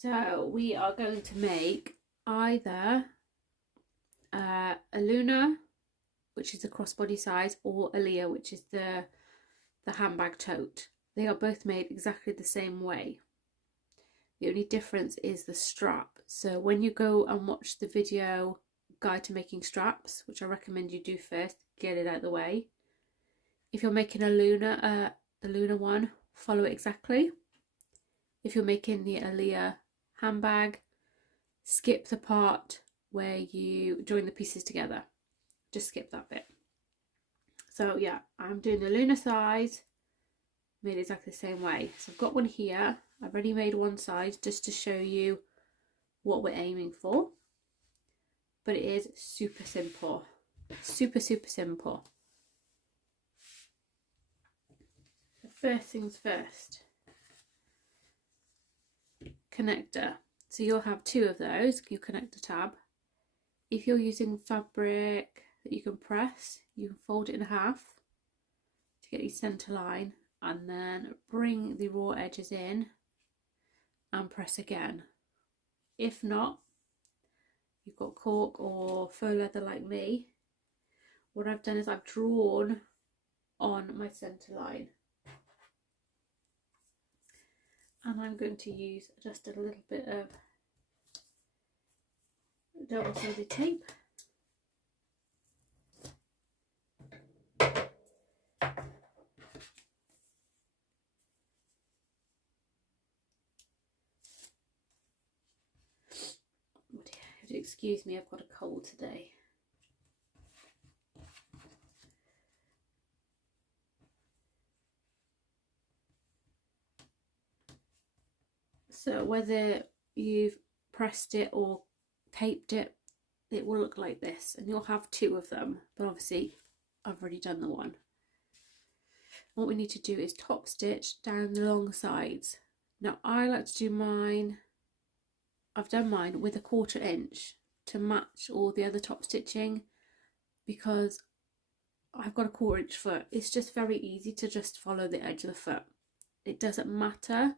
So we are going to make either a Luna, which is the crossbody size, or Aelia, which is the handbag tote. They are both made exactly the same way. The only difference is the strap. So when you go and watch the video guide to making straps, which I recommend you do first, get it out of the way. If you're making a Luna, the Luna one, follow it exactly. If you're making the Aelia handbag, skip the part where you join the pieces together. Just skip that bit. So yeah, I'm doing the Luna size, made exactly the same way. So I've got one here. I've already made one side just to show you what we're aiming for. But it is super simple. Super simple. So first things first. Connector. So you'll have two of those, your connector tab. If you're using fabric that you can press, you can fold it in half to get your centre line and then bring the raw edges in and press again. If not, you've got cork or faux leather like me, what I've done is I've drawn on my centre line. And I'm going to use just a little bit of double-sided tape. Excuse me, I've got a cold today. So whether you've pressed it or taped it, it will look like this, and you'll have two of them, but obviously I've already done the one. What we need to do is top stitch down the long sides. Now I like to do mine, I've done mine with a 1/4 inch to match all the other top stitching, because I've got a 1/4 inch foot. It's just very easy to just follow the edge of the foot. It doesn't matter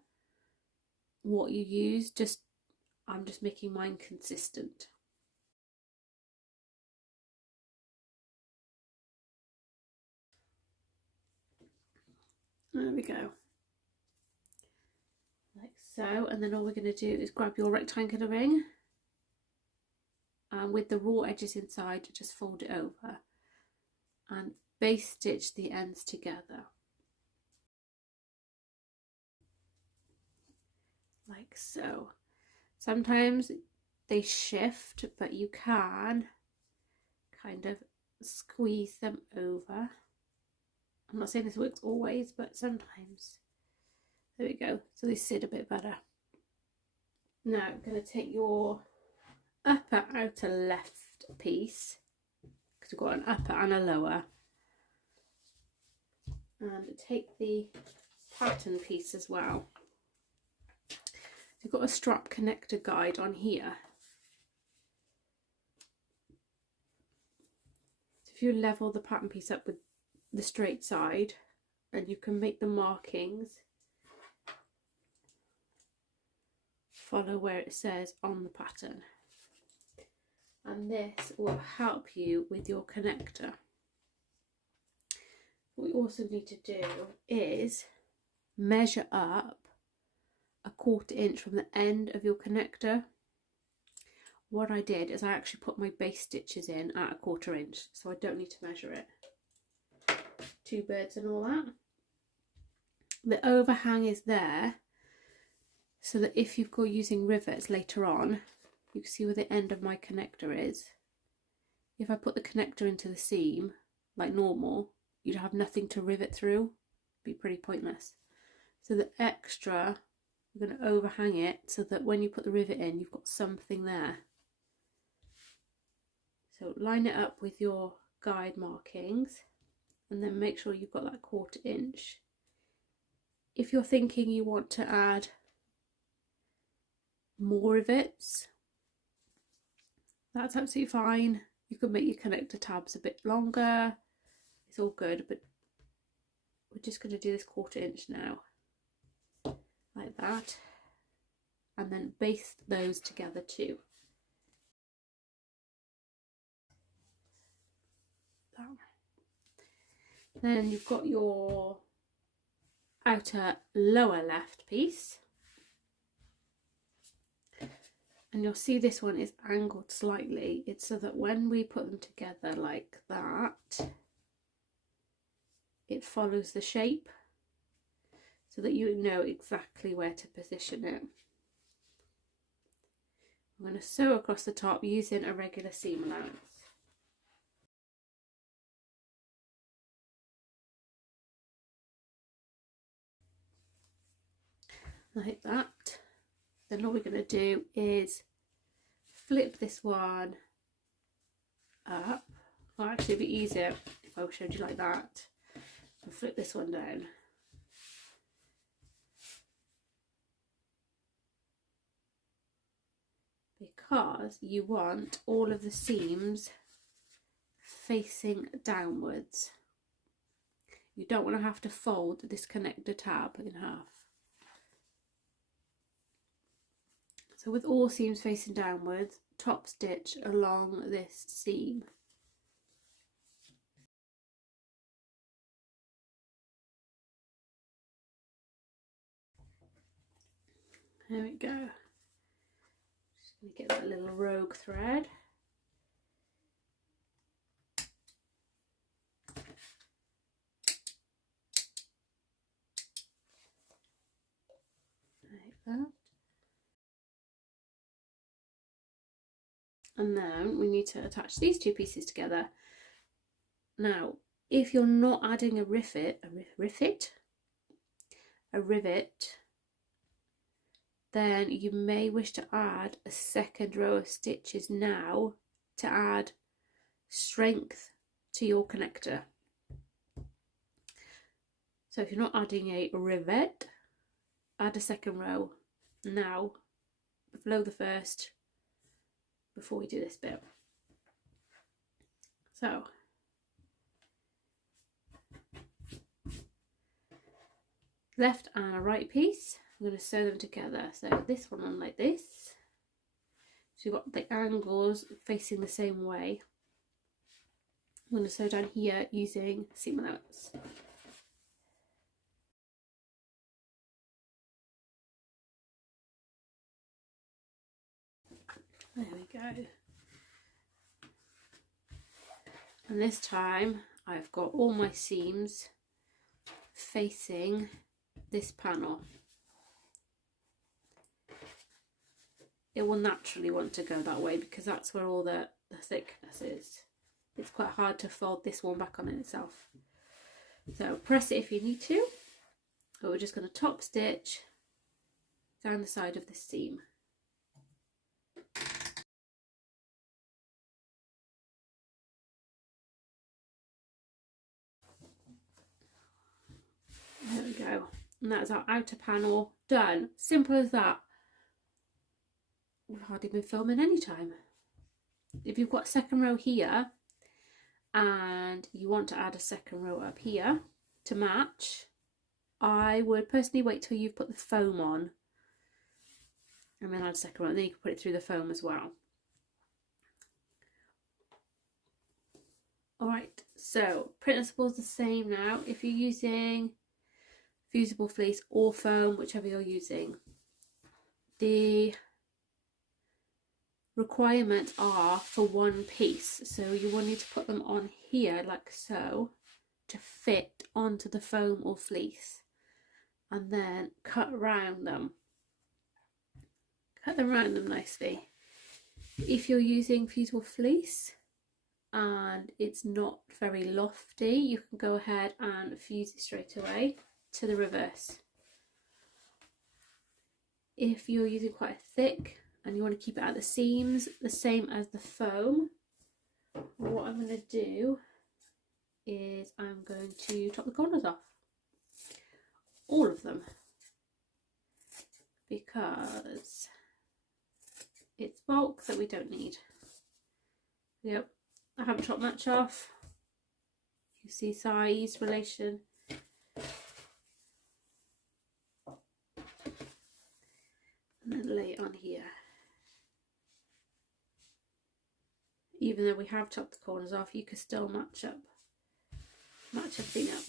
what you use, I'm just making mine consistent. There we go, like so. And then all we're going to do is grab your rectangular ring and with the raw edges inside just fold it over and base stitch the ends together like so. Sometimes they shift, but you can kind of squeeze them over. I'm not saying this works always, but sometimes. There we go, so they sit a bit better. Now I'm going to take your upper outer left piece, because we've got an upper and a lower, and take the pattern piece as well. You've got a strap connector guide on here. So if you level the pattern piece up with the straight side, and you can make the markings follow where it says on the pattern, and this will help you with your connector. What we also need to do is measure up a 1/4 inch from the end of your connector. What I did is I actually put my base stitches in at a 1/4 inch, so I don't need to measure it. Two birds and all that. The overhang is there so that if you've got using rivets later on, you can see where the end of my connector is. If I put the connector into the seam like normal, you'd have nothing to rivet through. It'd be pretty pointless. So the extra, we're going to overhang it so that when you put the rivet in, you've got something there. So line it up with your guide markings and then make sure you've got that 1/4 inch. If you're thinking you want to add more rivets, that's absolutely fine. You can make your connector tabs a bit longer. It's all good, but we're just going to do this 1/4 inch now, like that. and then baste those together too. Then you've got your outer lower left piece, and you'll see this one is angled slightly. It's so that when we put them together like that, it follows the shape, so that you know exactly where to position it. I'm going to sew across the top using a regular seam allowance. Like that. Then all we're going to do is flip this one up. Well, actually it'd be easier if I showed you like that. And flip this one down. Because you want all of the seams facing downwards. You don't want to have to fold this connector tab in half. So with all seams facing downwards, top stitch along this seam. There we go. Just going to get that little rogue thread. Like that. And then we need to attach these two pieces together. Now, if you're not adding a rivet, then you may wish to add a second row of stitches now to add strength to your connector. So if you're not adding a rivet, add a second row now below the first before we do this bit. So left and a right piece, I'm going to sew them together. So this one on like this. So you've got the angles facing the same way. I'm going to sew down here using seam allowance. There we go. And this time I've got all my seams facing this panel. It will naturally want to go that way because that's where all the thickness is. It's quite hard to fold this one back on itself. So press it if you need to, but we're just going to top stitch down the side of this seam. There we go. And that's our outer panel done. Simple as that. We've hardly been filming any time. If you've got a second row here and you want to add a second row up here to match, I would personally wait till you've put the foam on and then add a second row, and then you can put it through the foam as well. Alright, so principle's the same now. If you're using fusible fleece or foam, whichever you're using, the requirements are for one piece, so you will need to put them on here like so to fit onto the foam or fleece, and then cut around them nicely. If you're using fusible fleece and it's not very lofty, you can go ahead and fuse it straight away to the reverse. If you're using quite a thick and you want to keep it at the seams, the same as the foam, what I'm going to do is I'm going to top the corners off. All of them. Because it's bulk that we don't need. Yep, I haven't chopped much off. You see size, relation. And then lay even though we have chopped the corners off, you can still match everything up.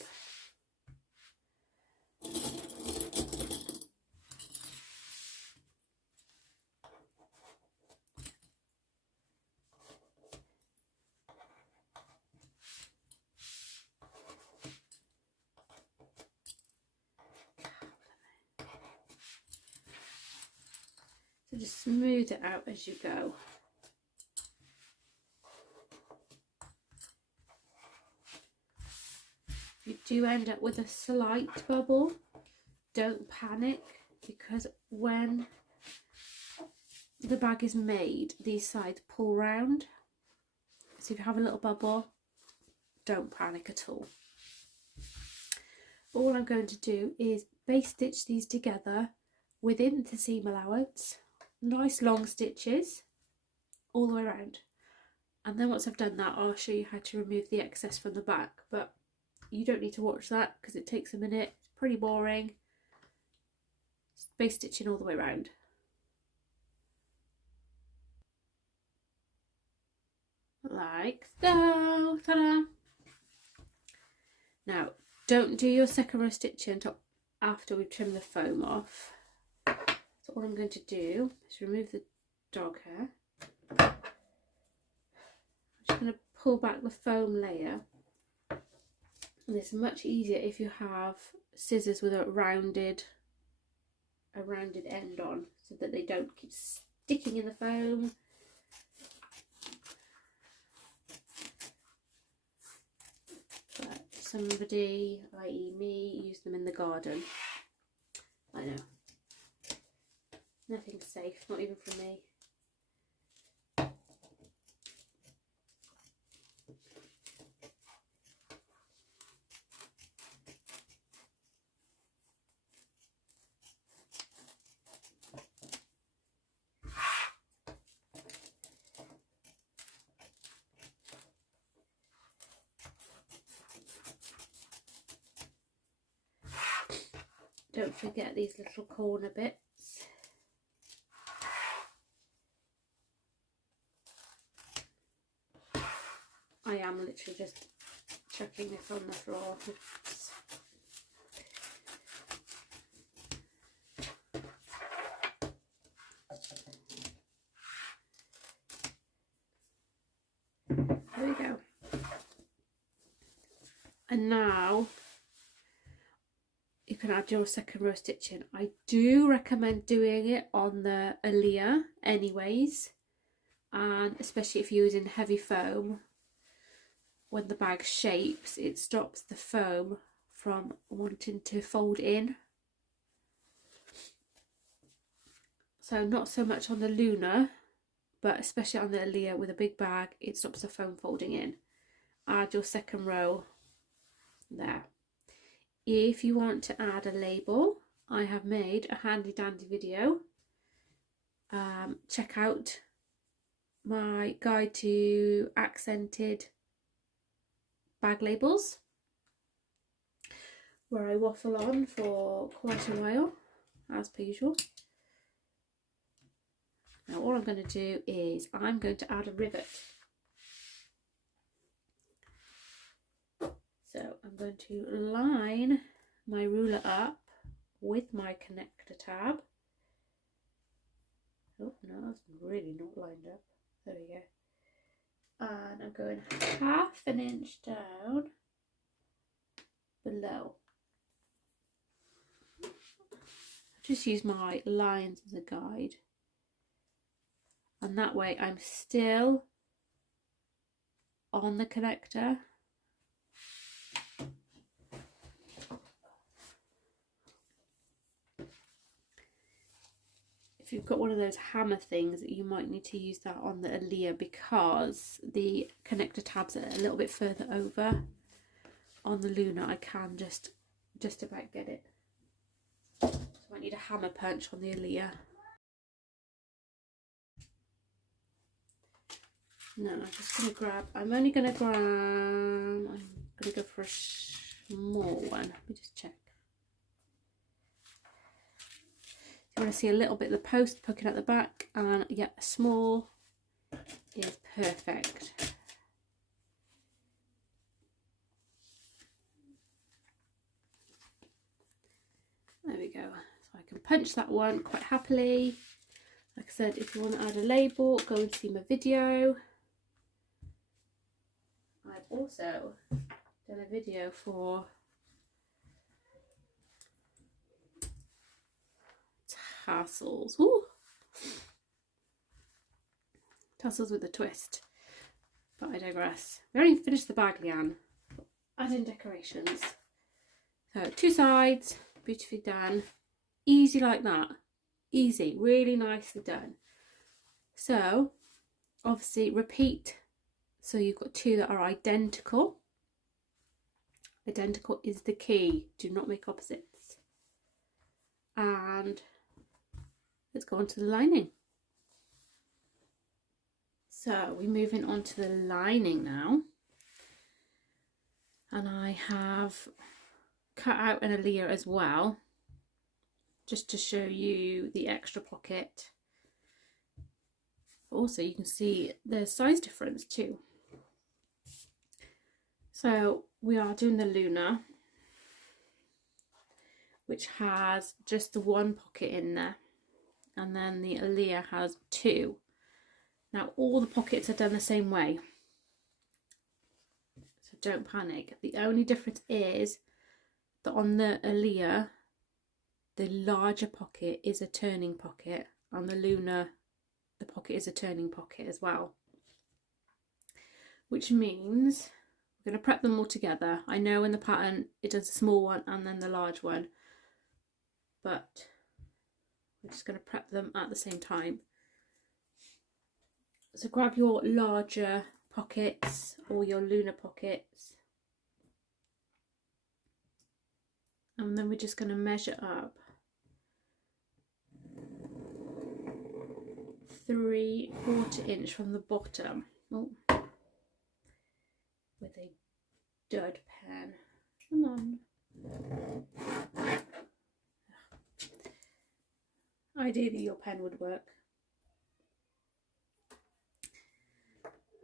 So just smooth it out as you go. If you do end up with a slight bubble, don't panic, because when the bag is made, these sides pull round. So if you have a little bubble, don't panic at all. All I'm going to do is base stitch these together within the seam allowance, nice long stitches all the way around. And then once I've done that, I'll show you how to remove the excess from the back, but you don't need to watch that because it takes a minute. It's pretty boring. Just base stitching all the way around. Like so. Ta-da! Now, don't do your second row stitching until after we've trimmed the foam off. So what I'm going to do is remove the dog hair. I'm just going to pull back the foam layer. And it's much easier if you have scissors with a rounded end on, so that they don't keep sticking in the foam. But somebody, i.e. me, use them in the garden. I know. Nothing's safe, not even from me. Don't forget these little corner bits. I am literally just chucking this on the floor. Oops. There we go. And now you can add your second row stitching. I do recommend doing it on the Aelia anyways, and especially if you're using heavy foam. When the bag shapes, it stops the foam from wanting to fold in. So not so much on the Luna, but especially on the Aelia with a big bag, it stops the foam folding in. Add your second row there. If you want to add a label, I have made a handy dandy video. Check out my guide to accented bag labels, where I waffle on for quite a while, as per usual. Now all I'm going to do is I'm going to add a rivet. So I'm going to line my ruler up with my connector tab. Oh no, that's really not lined up. There we go. And I'm going half an inch down below. Just use my lines as a guide, and that way I'm still on the connector. If you've got one of those hammer things, you might need to use that on the Aelia, because the connector tabs are a little bit further over. On the Luna I can just about get it. So I might need a hammer punch on the Aelia. No, I'm just going to grab, I'm going to go for a small one. Let me just check. You want to see a little bit of the post poking at the back, and yeah, a small is perfect. There we go. So I can punch that one quite happily. Like I said, if you want to add a label, go and see my video. I've also done a video for tassels. Ooh. Tassels with a twist. But I digress. We haven't even finished the bag, Leanne. Add in decorations. So 2 sides, beautifully done. Easy like that. Easy, really nicely done. So obviously repeat. So you've got 2 that are identical. Identical is the key. Do not make opposites. And let's go on to the lining. So we're moving on to the lining now. And I have cut out an Aelia as well, just to show you the extra pocket. Also, you can see the size difference too. So we are doing the Luna, which has just the 1 pocket in there, and then the Aelia has 2. Now all the pockets are done the same way, so don't panic. The only difference is that on the Aelia, the larger pocket is a turning pocket. On the Luna, the pocket is a turning pocket as well. Which means we're going to prep them all together. I know in the pattern it does a small one and then the large one, but we're just going to prep them at the same time. So grab your larger pockets or your Luna pockets, and then we're just going to measure up 3/4 inch from the bottom. Oh, with a dud pen. Come on. Ideally your pen would work.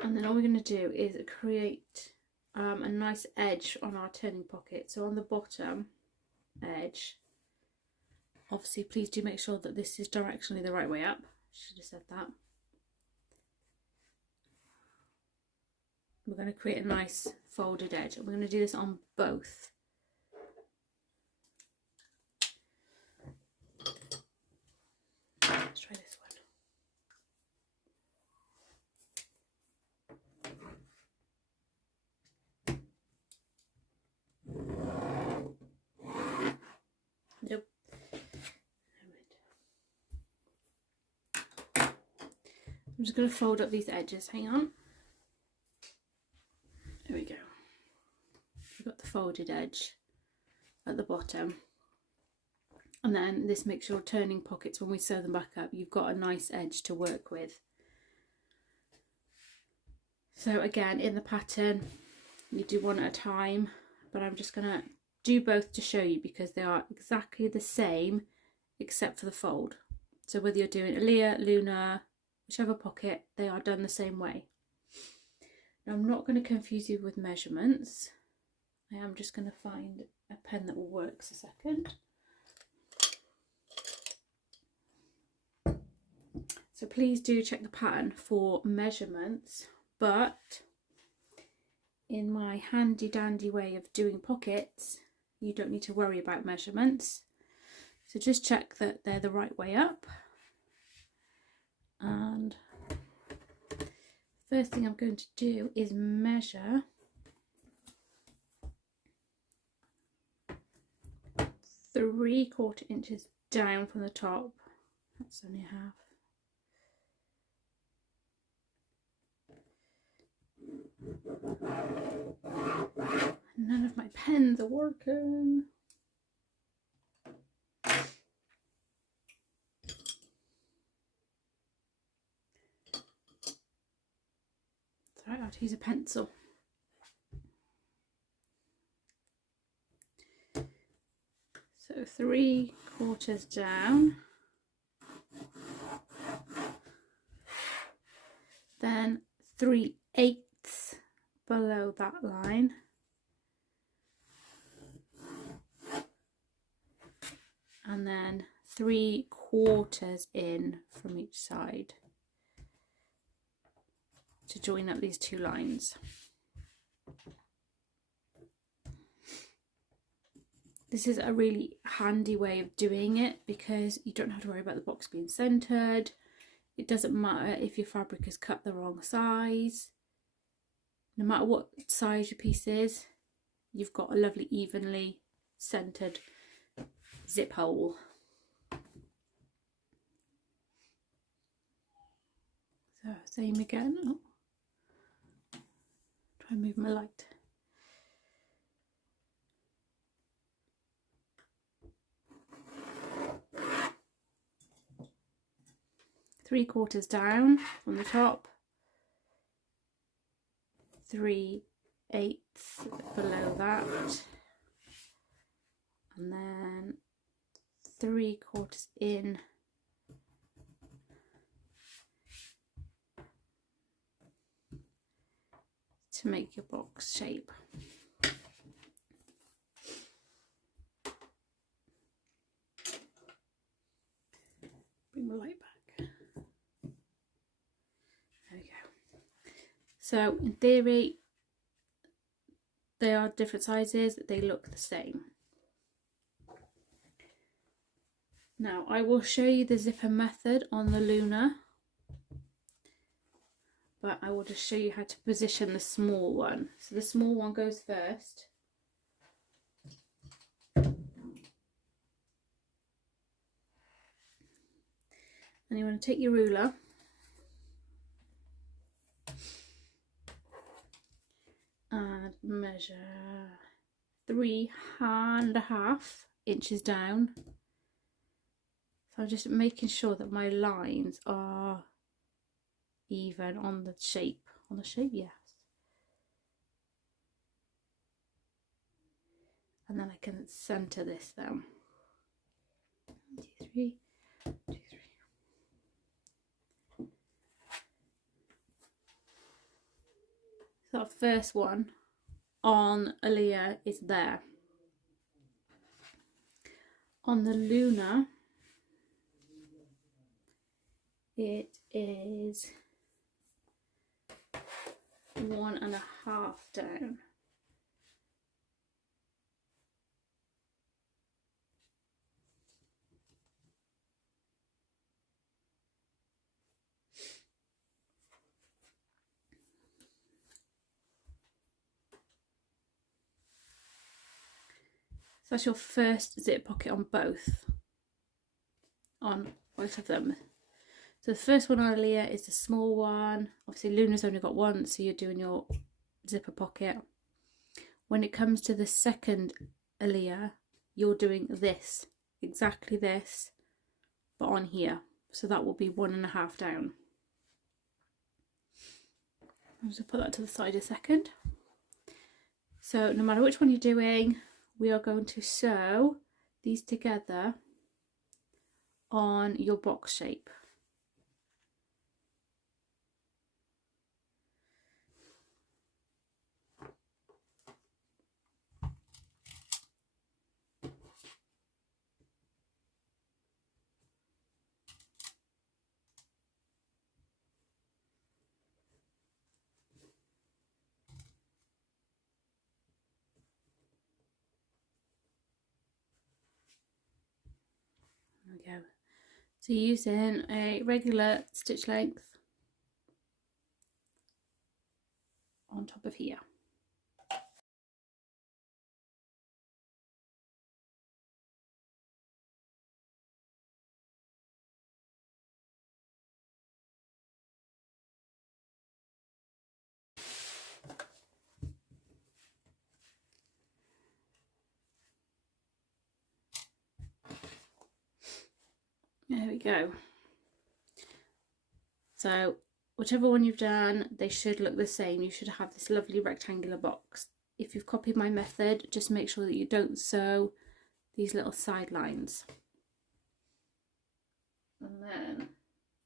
And then all we're going to do is create a nice edge on our turning pocket. So on the bottom edge, obviously please do make sure that this is directionally the right way up. Should have said that. We're going to create a nice folded edge, and we're going to do this on both. Let's try this one. Nope. I'm just going to fold up these edges. Hang on. There we go. We've got the folded edge at the bottom. And then this makes your turning pockets, when we sew them back up, you've got a nice edge to work with. So again, in the pattern, you do one at a time, but I'm just going to do both to show you because they are exactly the same except for the fold. So whether you're doing Aelia, Luna, whichever pocket, they are done the same way. Now I'm not going to confuse you with measurements. I am just going to find a pen that will work a second. So please do check the pattern for measurements, but in my handy dandy way of doing pockets, you don't need to worry about measurements. So just check that they're the right way up. And first thing I'm going to do is measure 3/4 inches down from the top. That's only half. None of my pens are working. Sorry, I have to use a pencil. So 3/4 down. Then 3/8 below that line. And then 3/4 in from each side to join up these two lines. This is a really handy way of doing it because you don't have to worry about the box being centered. It doesn't matter if your fabric is cut the wrong size. No matter what size your piece is, you've got a lovely evenly centered zip hole. So same again. Oh. Try and move my light. Three-quarters down from the top, 3/8 below that, and then 3/4 in to make your box shape. Bring the light back. There we go. So in theory, they are different sizes, they look the same. Now I will show you the zipper method on the Luna, but I will just show you how to position the small one. So the small one goes first. And you want to take your ruler and measure 3.5 inches down. So I'm just making sure that my lines are even on the shape. On the shape, yes. And then I can center this down. 1, 2, 3, 2, 3. So that first one on Aelia is there. On the Luna, it is 1.5 down. So that's your first zip pocket on both of them. So the first one on Aelia is the small one. Obviously Luna's only got one, so you're doing your zipper pocket. When it comes to the second Aelia, you're doing this, exactly this, but on here. So that will be 1.5 down. I'll just put that to the side a second. So no matter which one you're doing, we are going to sew these together on your box shape. There we go. So using a regular stitch length on top of here. There we go. So whichever one you've done, they should look the same. You should have this lovely rectangular box. If you've copied my method, just make sure that you don't sew these little side lines. And then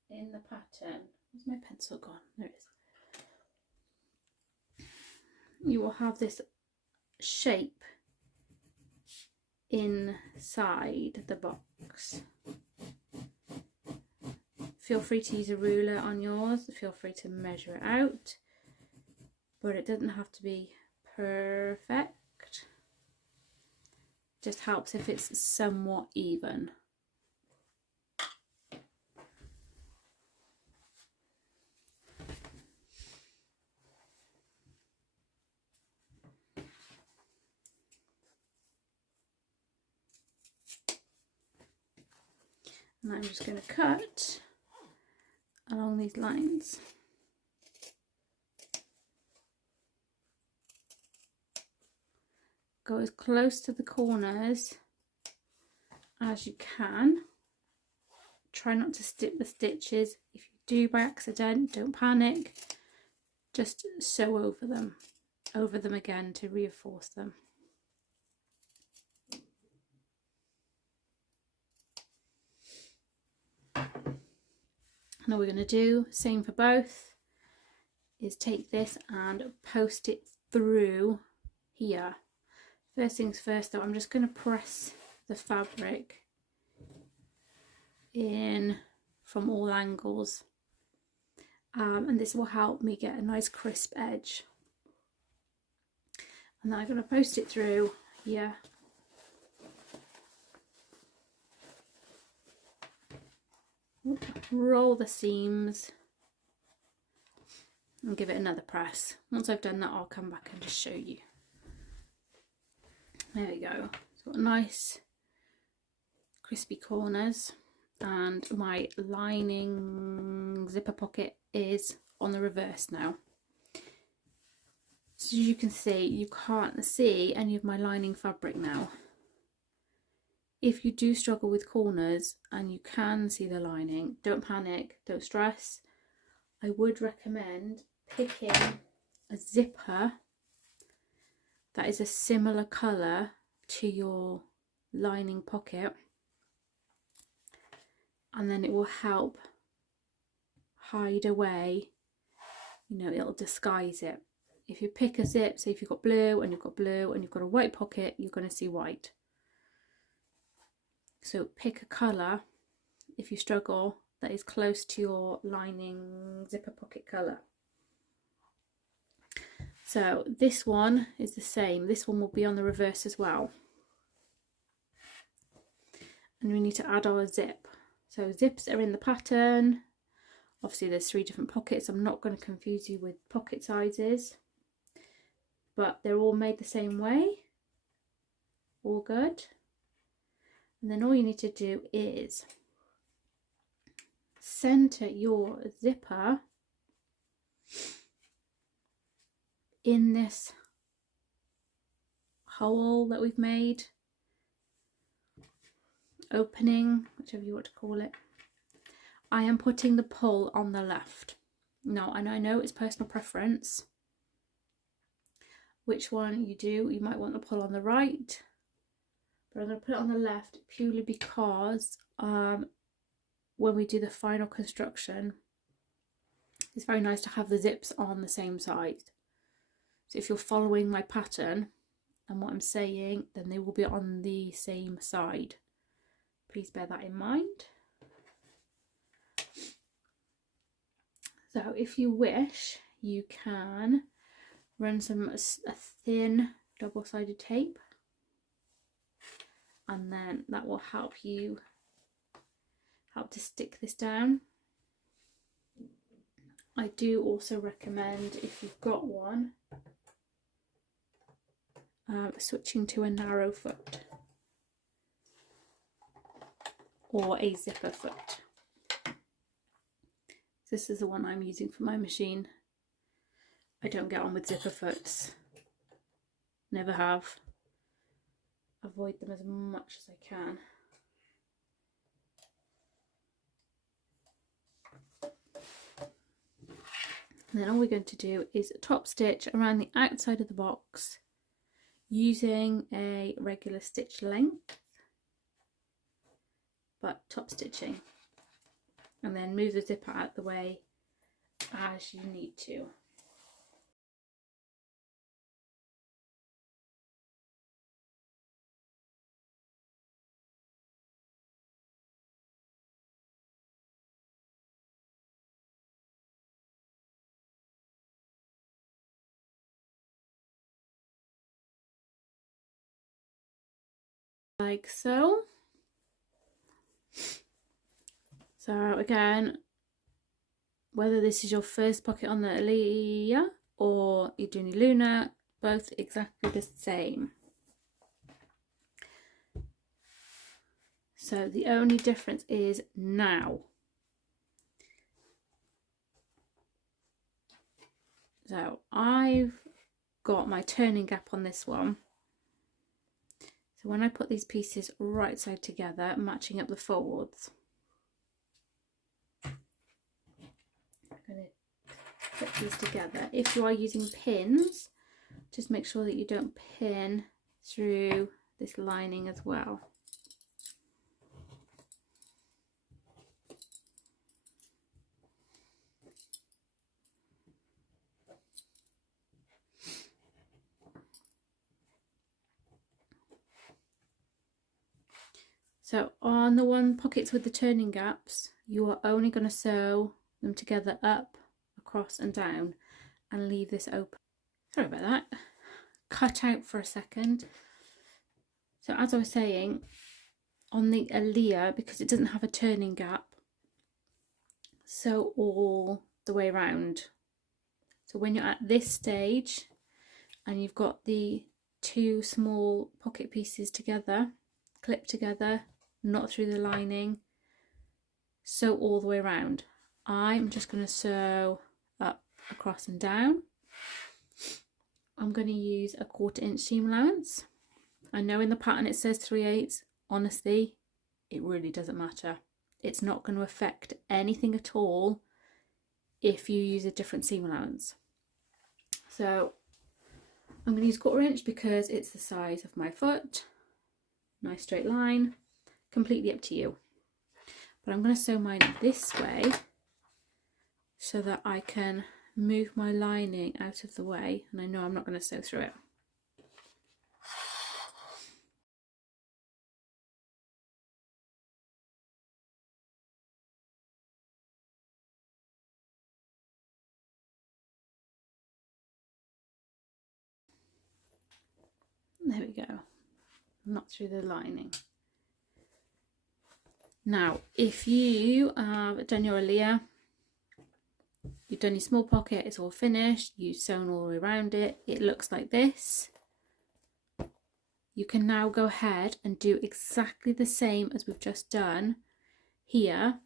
in the pattern, where's my pencil gone? There it is. you will have this shape inside the box. Feel free to use a ruler on yours, feel free to measure it out, but it doesn't have to be perfect. Just helps if it's somewhat even. And I'm just going to cut along these lines. Go as close to the corners as you can. Try not to stick the stitches. If you do by accident, don't panic. Just sew over them again to reinforce them. And all we're going to do, same for both, is take this and post it through here. First things first though, I'm just going to press the fabric in from all angles, and this will help me get a nice crisp edge. And then I'm going to post it through here. Roll the seams and give it another press. Once I've done that, I'll come back and just show you. There we go. It's got nice crispy corners, and my lining zipper pocket is on the reverse now. So as you can see, you can't see any of my lining fabric now. If you do struggle with corners and you can see the lining, don't panic, don't stress. I would recommend picking a zipper that is a similar colour to your lining pocket, and then it will help hide away, you know, it'll disguise it. If you pick a zip, say if you've got blue and you've got blue and you've got a white pocket, you're going to see white. So pick a colour, if you struggle, that is close to your lining zipper pocket colour. So this one is the same. This one will be on the reverse as well. And we need to add our zip. So zips are in the pattern. Obviously there's 3 different pockets. I'm not going to confuse you with pocket sizes, but they're all made the same way. All good. And then all you need to do is center your zipper in this hole that we've made, opening, whichever you want to call it. I am putting the pull on the left. Now, and I know it's personal preference which one you do. You might want to pull on the right, but I'm going to put it on the left purely because when we do the final construction, it's very nice to have the zips on the same side. So if you're following my pattern and what I'm saying, then they will be on the same side. Please bear that in mind. So if you wish, you can run a thin double-sided tape, and then that will help to stick this down. I do also recommend, if you've got one, switching to a narrow foot or a zipper foot. This is the one I'm using for my machine. I don't get on with zipper foots, never have. Avoid them as much as I can. And then all we're going to do is top stitch around the outside of the box using a regular stitch length, but top stitching, and then move the zipper out of the way as you need to. like so. So again, whether this is your first pocket on the Aelia or you're doing your Luna, both exactly the same. So the only difference is now. So I've got my turning gap on this one. So when I put these pieces right side together, matching up the folds, I'm going to put these together. If you are using pins, just make sure that you don't pin through this lining as well. So on the one pockets with the turning gaps, you are only going to sew them together up, across and down, and leave this open. Sorry about that. Cut out for a second. So as I was saying, on the Aelia, because it doesn't have a turning gap, sew all the way around. So when you're at this stage and you've got the two small pocket pieces together, clipped together, not through the lining, sew all the way around. I'm just going to sew up, across and down. I'm going to use a 1/4 inch seam allowance. I know in the pattern it says 3/8. Honestly, it really doesn't matter. It's not going to affect anything at all if you use a different seam allowance. So I'm going to use 1/4 inch because it's the size of my foot. Nice straight line. Completely up to you. But I'm going to sew mine this way so that I can move my lining out of the way, and I know I'm not going to sew through it. There we go. Not through the lining. Now, if you have done your Aelia, you've done your small pocket, it's all finished, you've sewn all the way around it, it looks like this. You can now go ahead and do exactly the same as we've just done here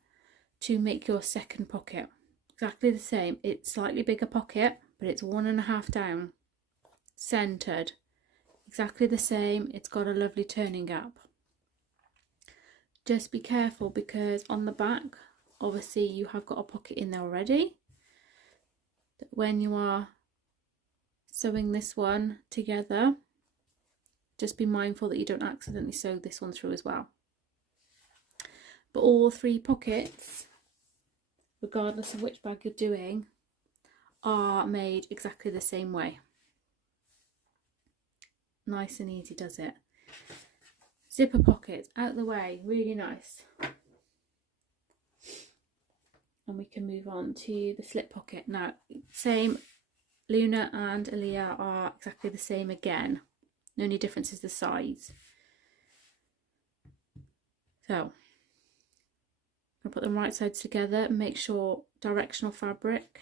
to make your second pocket. Exactly the same. It's slightly bigger pocket, but it's 1.5 down, centered. Exactly the same. It's got a lovely turning gap. Just be careful because on the back, obviously you have got a pocket in there already. When you are sewing this one together, just be mindful that you don't accidentally sew this one through as well. But all 3 pockets, regardless of which bag you're doing, are made exactly the same way. Nice and easy, does it? Zipper pockets out the way, really nice. And we can move on to the slip pocket. Now, same, Luna and Aelia are exactly the same again. The only difference is the size. So, I'll put them right sides together, make sure directional fabric,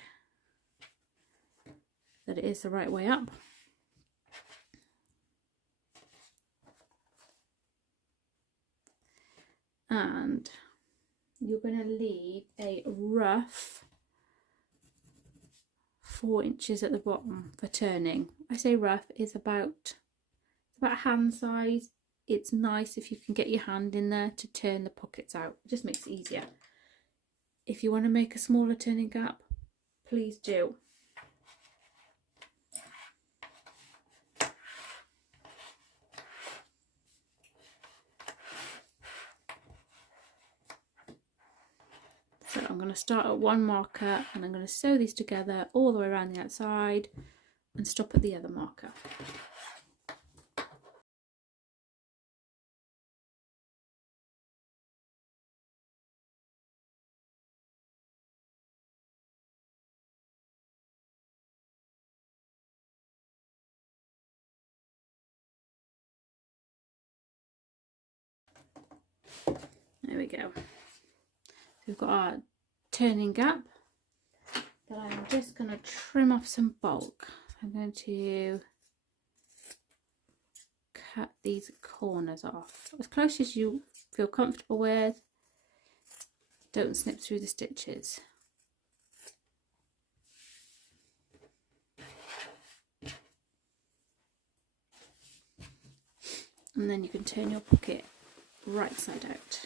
that it is the right way up. And you're going to leave a rough 4 inches at the bottom for turning. I say rough is about hand size. It's nice if you can get your hand in there to turn the pockets out. It just makes it easier. If you want to make a smaller turning gap, please do. So I'm going to start at one marker and I'm going to sew these together all the way around the outside and stop at the other marker. There we go. So we've got our turning gap that I'm just going to trim off some bulk. I'm going to cut these corners off as close as you feel comfortable with. Don't snip through the stitches. And then you can turn your pocket right side out.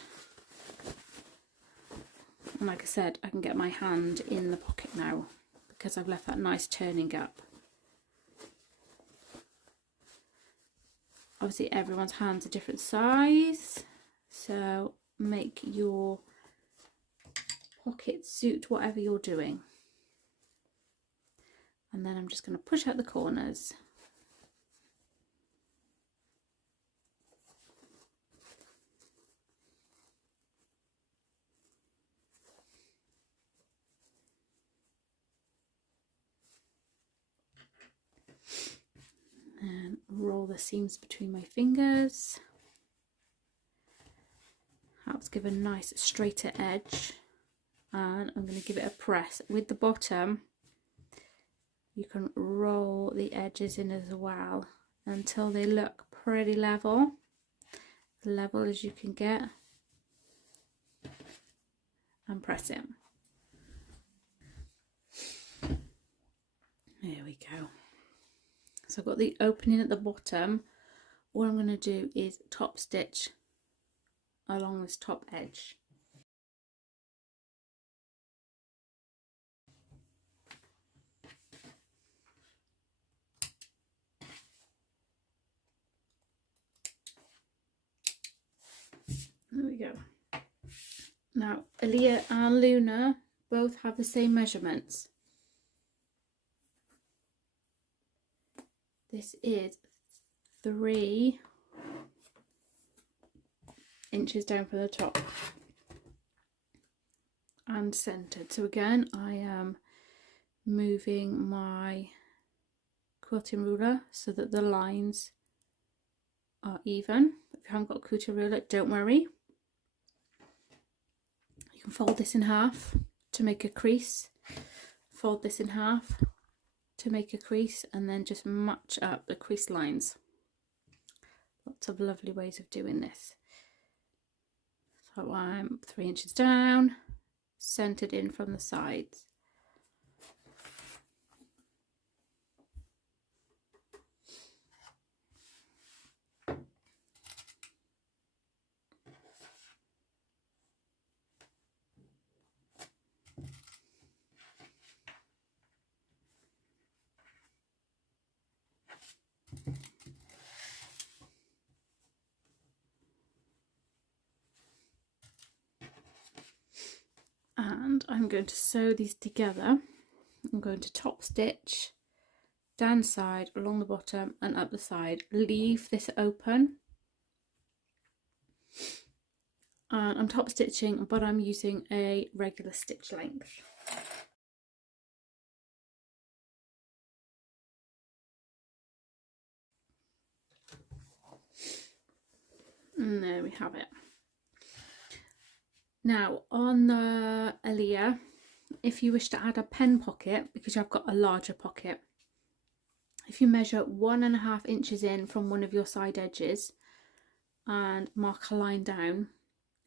And like I said, I can get my hand in the pocket now because I've left that nice turning gap. Obviously everyone's hands are different size, so make your pocket suit whatever you're doing. And then I'm just going to push out the corners. And roll the seams between my fingers. Helps give a nice straighter edge. And I'm going to give it a press. With the bottom, you can roll the edges in as well until they look pretty level. Level as you can get. And press it. There we go. So I've got the opening at the bottom. All I'm going to do is top stitch along this top edge. There we go. Now Aelia and Luna both have the same measurements. This is 3 inches down from the top and centered. So again, I am moving my quilting ruler so that the lines are even. If you haven't got a quilting ruler, don't worry. You can fold this in half to make a crease. Fold this in half to make a crease, and then just match up the crease lines. Lots of lovely ways of doing this. So I'm 3 inches down, centered in from the sides. And I'm going to sew these together. I'm going to top stitch down side, along the bottom and up the side. Leave this open. And I'm top stitching, but I'm using a regular stitch length. And there we have it. Now on the Aelia, if you wish to add a pen pocket, because I've got a larger pocket, if you measure 1.5 inches in from one of your side edges and mark a line down,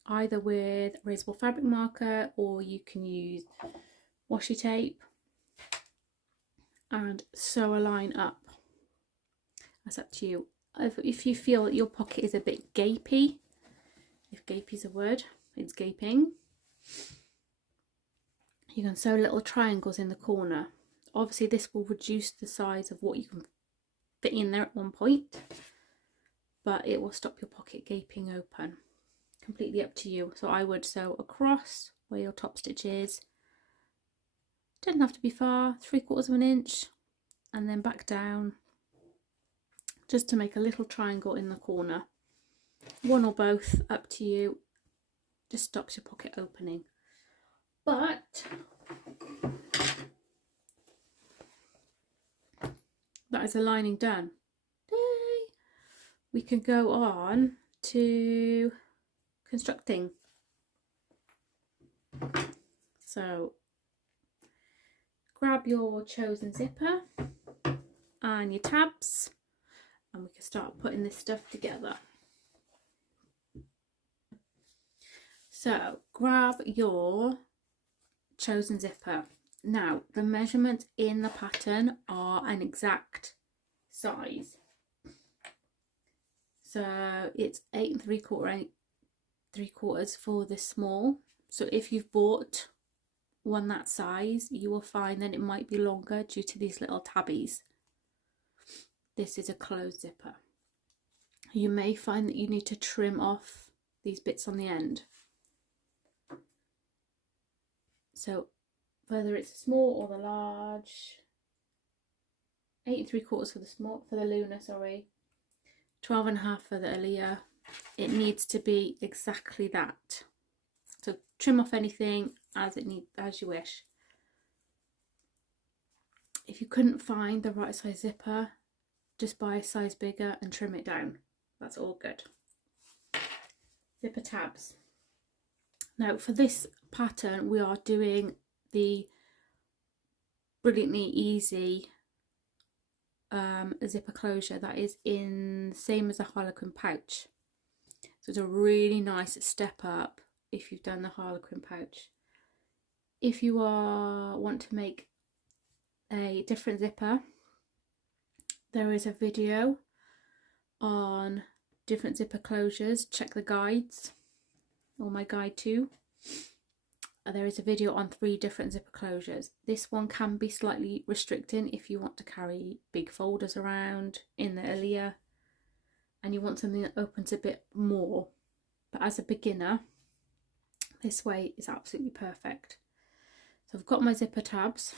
either with erasable fabric marker or you can use washi tape, and sew a line up. That's up to you. If you feel that your pocket is a bit gapey, if gapey is a word, it's gaping, you can sew little triangles in the corner. Obviously this will reduce the size of what you can fit in there at one point, but it will stop your pocket gaping open. Completely up to you. So I would sew across where your top stitch is, doesn't have to be far, 3/4 inch, and then back down just to make a little triangle in the corner. One or both, up to you. Just stops your pocket opening. But that is the lining done. Yay! We can go on to constructing. So grab your chosen zipper and your tabs, and we can start putting this stuff together. So grab your chosen zipper. Now the measurements in the pattern are an exact size. So it's 8 3/4 for this small. So if you've bought one that size, you will find that it might be longer due to these little tabbies. This is a closed zipper. You may find that you need to trim off these bits on the end. So whether it's the small or the large, 8 3/4 for the small, for the Luna, sorry, 12.5 for the Aelia. It needs to be exactly that. So trim off anything as you wish. If you couldn't find the right size zipper, just buy a size bigger and trim it down. That's all good. Zipper tabs. Now for this pattern we are doing the brilliantly easy zipper closure that is in the same as a Harlequin pouch. So it's a really nice step up if you've done the Harlequin pouch. If you want to make a different zipper, there is a video on different zipper closures. Check the guides, or my guide too. There is a video on 3 different zipper closures. This one can be slightly restricting if you want to carry big folders around in the Aelia and you want something that opens a bit more. But as a beginner, this way is absolutely perfect. So I've got my zipper tabs.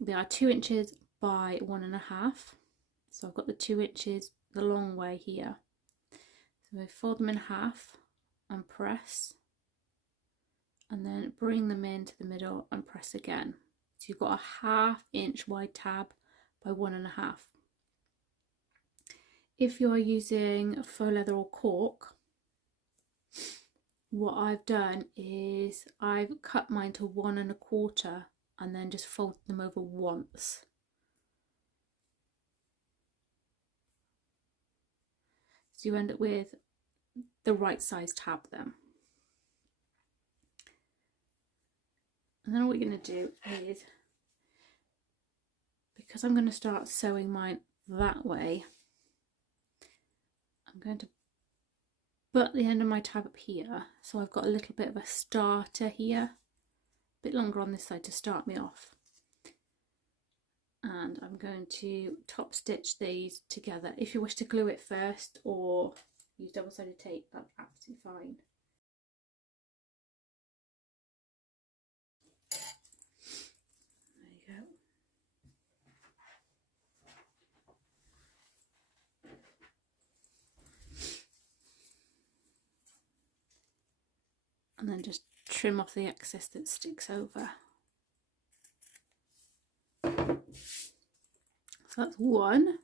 They are 2 inches by 1.5. So I've got the 2 inches the long way here. So I fold them in half and press, and then bring them into the middle and press again. So you've got a 1/2 inch wide tab by 1.5. If you're using faux leather or cork, what I've done is I've cut mine to 1.25 and then just fold them over once. So you end up with the right size tab then. And then what we're going to do is, because I'm going to start sewing mine that way, I'm going to butt the end of my tab up here, so I've got a little bit of a starter here, a bit longer on this side to start me off. And I'm going to top stitch these together. If you wish to glue it first or use double-sided tape, that's absolutely fine. There you go. And then just trim off the excess that sticks over. So that's one.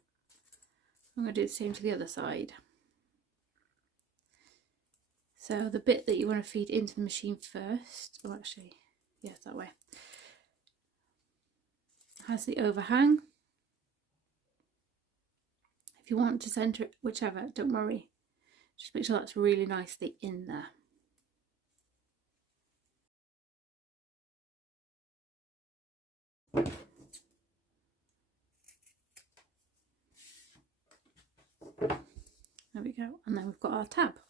I'm going to do the same to the other side. So the bit that you want to feed into the machine first, oh actually, yes, that way, has the overhang. If you want to centre it, whichever, don't worry. Just make sure that's really nicely in there. There we go, and then we've got our tab.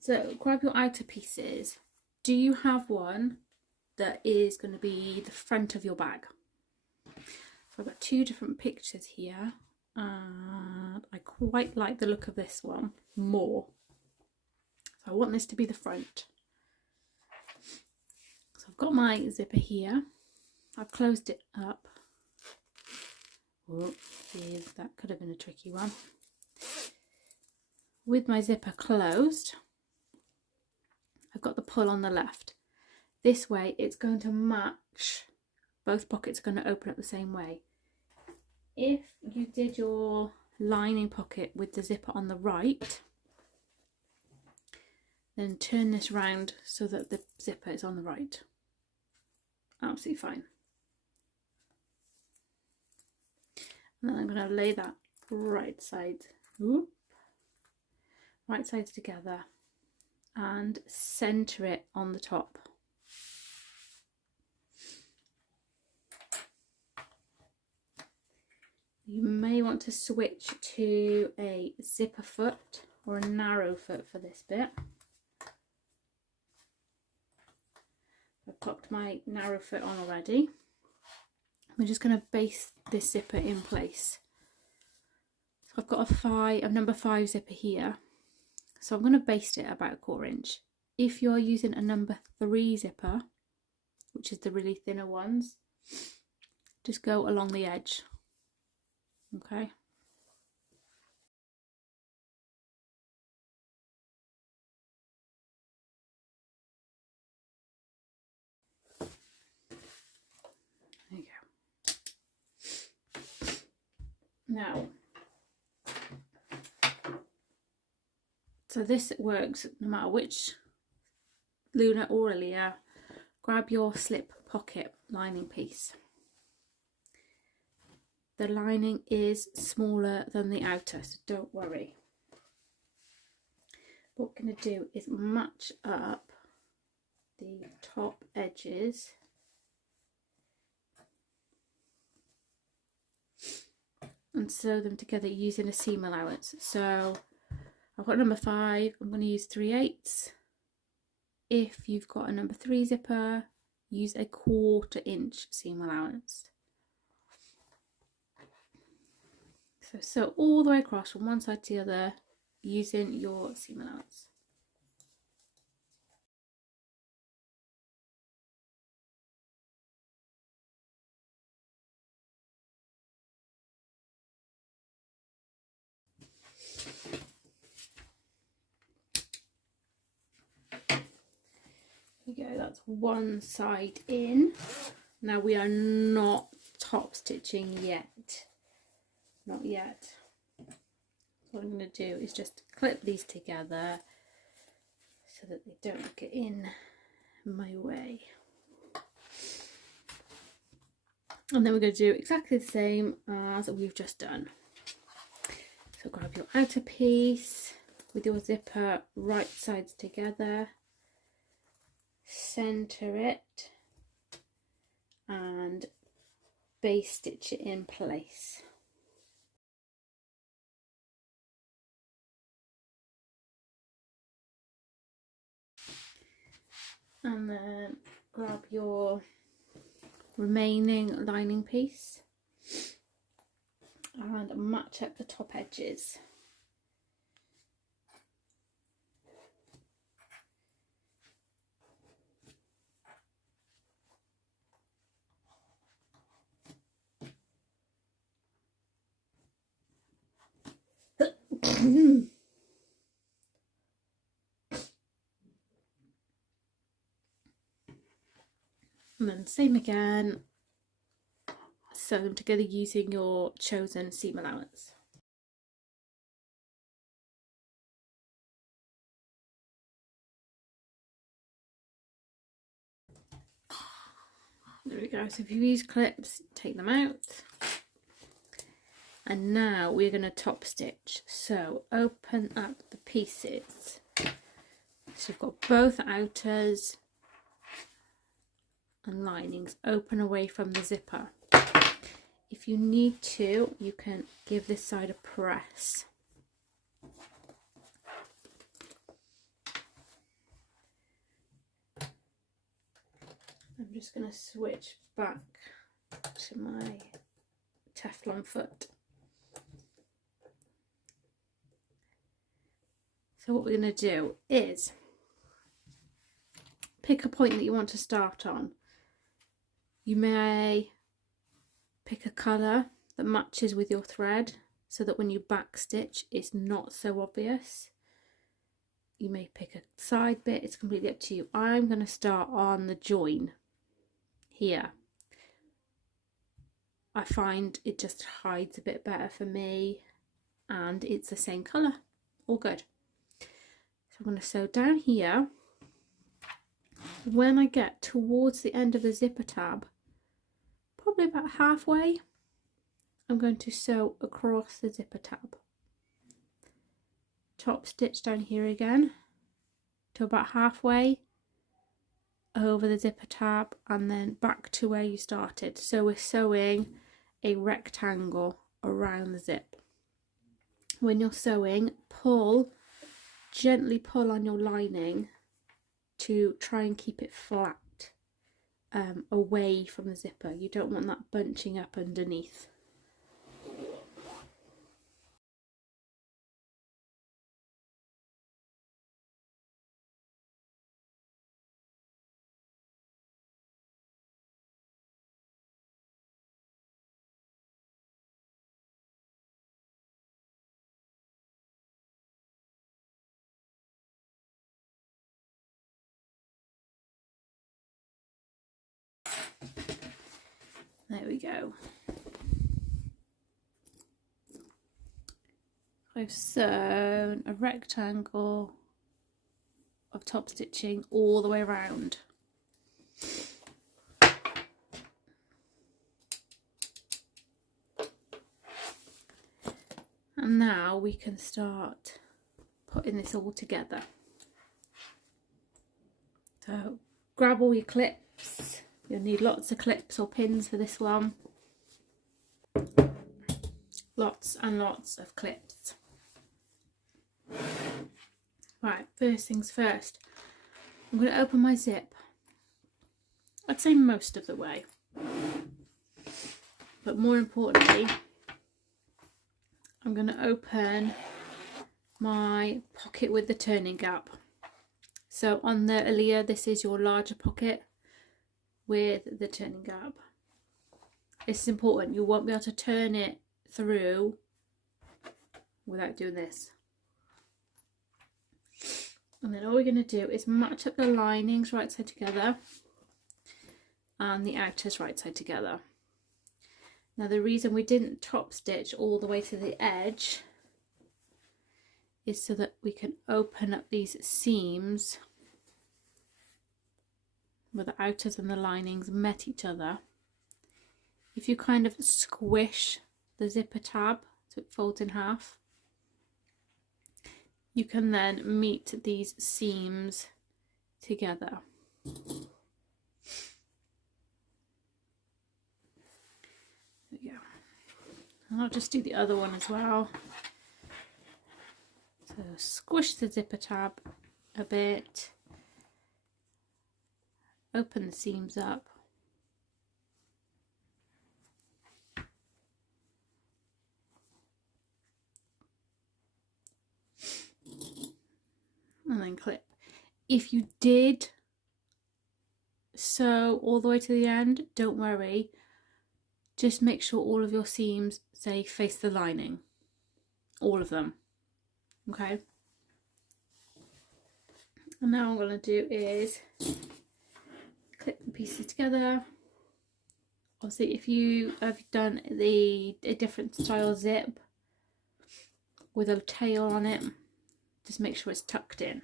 So grab your outer pieces. Do you have one that is going to be the front of your bag? So I've got 2 different pictures here, and I quite like the look of this one more. So I want this to be the front. So I've got my zipper here. I've closed it up. Oh, that could have been a tricky one. With my zipper closed, I've got the pull on the left. This way it's going to match, both pockets are going to open up the same way. If you did your lining pocket with the zipper on the right, then turn this round so that the zipper is on the right. Absolutely fine. And then I'm going to lay that right sides together and center it on the top. You may want to switch to a zipper foot or a narrow foot for this bit. I've popped my narrow foot on already. I'm just going to base this zipper in place. So I've got a number 5 zipper here. So I'm going to baste it about 1/4 inch. If you're using a number 3 zipper, which is the really thinner ones, just go along the edge. Okay. There you go. Now, so this works no matter which Luna or Aelia. Grab your slip pocket lining piece. The lining is smaller than the outer, so don't worry. What we're going to do is match up the top edges and sew them together using a seam allowance. So I've got number 5, I'm going to use 3/8. If you've got a number 3 zipper, use a 1/4 inch seam allowance. So sew all the way across from one side to the other using your seam allowance. There you go, that's one side in. Now we are not top stitching yet. Not yet. What I'm going to do is just clip these together so that they don't get in my way. And then we're going to do exactly the same as we've just done. So grab your outer piece with your zipper right sides together, center it and base stitch it in place. And then grab your remaining lining piece and match up the top edges. And then same again, sew them together using your chosen seam allowance. There we go, so if you use clips, take them out. And now we're going to top stitch. So open up the pieces. So you've got both outers and linings open away from the zipper. If you need to, you can give this side a press. I'm just going to switch back to my Teflon foot. So what we're going to do is pick a point that you want to start on. You may pick a colour that matches with your thread so that when you back stitch it's not so obvious. You may pick a side bit, it's completely up to you. I'm going to start on the join here. I find it just hides a bit better for me and it's the same colour. All good. So I'm going to sew down here. When I get towards the end of the zipper tab, probably about halfway, I'm going to sew across the zipper tab. Top stitch down here again to about halfway over the zipper tab, and then back to where you started. So we're sewing a rectangle around the zip. When you're sewing, gently pull on your lining to try and keep it flat, away from the zipper. You don't want that bunching up underneath. There we go. I've sewn a rectangle of top stitching all the way around. And now we can start putting this all together. So grab all your clips. You'll need lots of clips or pins for this one. Lots and lots of clips. Right, first things first. I'm going to open my zip. I'd say most of the way. But more importantly, I'm going to open my pocket with the turning gap. So on the Aelia, this is your larger pocket with the turning gap. This is important. You won't be able to turn it through without doing this. And then all we're going to do is match up the linings right side together and the outers right side together. Now the reason we didn't top stitch all the way to the edge is so that we can open up these seams where the outers and the linings met each other. If you kind of squish the zipper tab so it folds in half, you can then meet these seams together. There we go. And I'll just do the other one as well. So squish the zipper tab a bit, open the seams up, and then clip. If you did sew all the way to the end, don't worry, just make sure all of your seams say face the lining, all of them, okay? And now what I'm going to do is clip the pieces together. Obviously if you have done a different style zip with a tail on it, just make sure it's tucked in.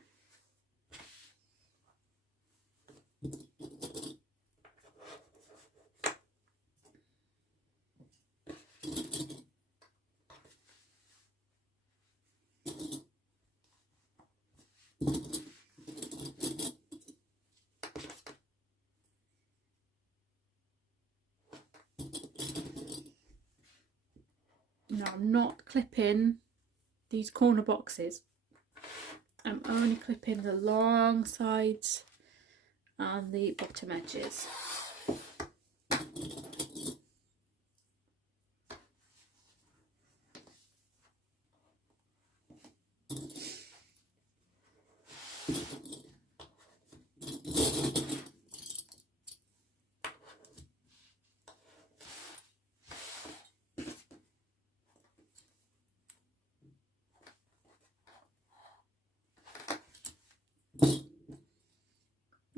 Now I'm not clipping these corner boxes. I'm only clipping the long sides and the bottom edges.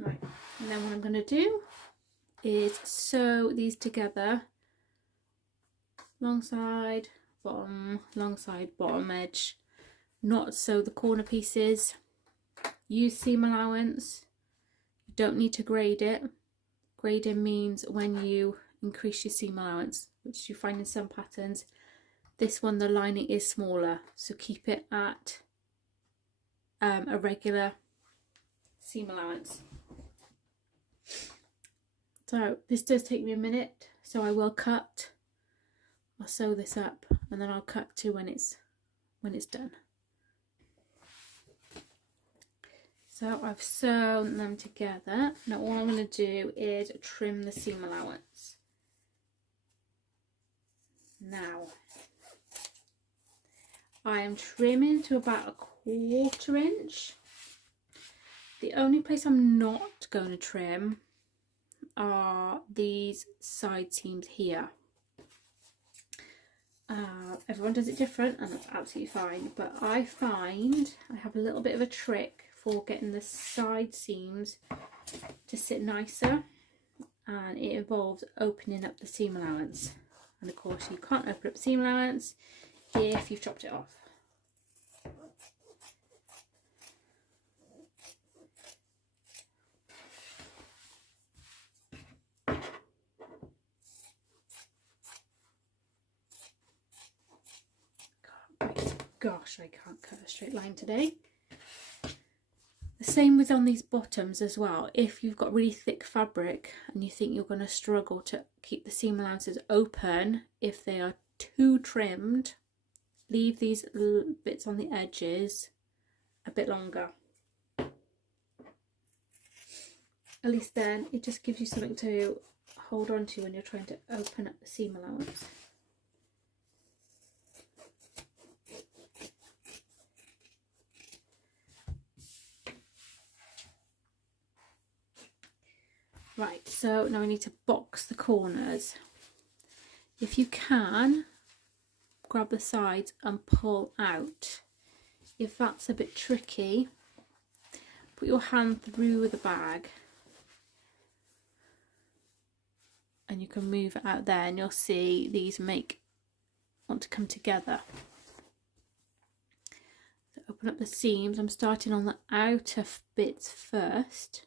Right, and then what I'm going to do is sew these together, long side, bottom, long side, bottom edge, not sew the corner pieces. use seam allowance. You don't need to grade it. Grading means when you increase your seam allowance, which you find in some patterns. This one, the lining is smaller, so keep it at a regular seam allowance. So this does take me a minute, so I will cut. I'll sew this up and then I'll cut to when it's done. So I've sewn them together. Now all I'm going to do is trim the seam allowance. Now I am trimming to about 1/4 inch. The only place I'm not going to trim are these side seams here. Everyone does it different and that's absolutely fine, but I find I have a little bit of a trick for getting the side seams to sit nicer, and it involves opening up the seam allowance. And of course you can't open up seam allowance if you've chopped it off. Gosh, I can't cut a straight line today. The same with on these bottoms as well. If you've got really thick fabric and you think you're going to struggle to keep the seam allowances open, if they are too trimmed, leave these bits on the edges a bit longer. At least then it just gives you something to hold on to when you're trying to open up the seam allowance. Right, so now I need to box the corners. If you can, grab the sides and pull out. If that's a bit tricky, put your hand through the bag and you can move it out there and you'll see these want to come together. So open up the seams. I'm starting on the outer bits first.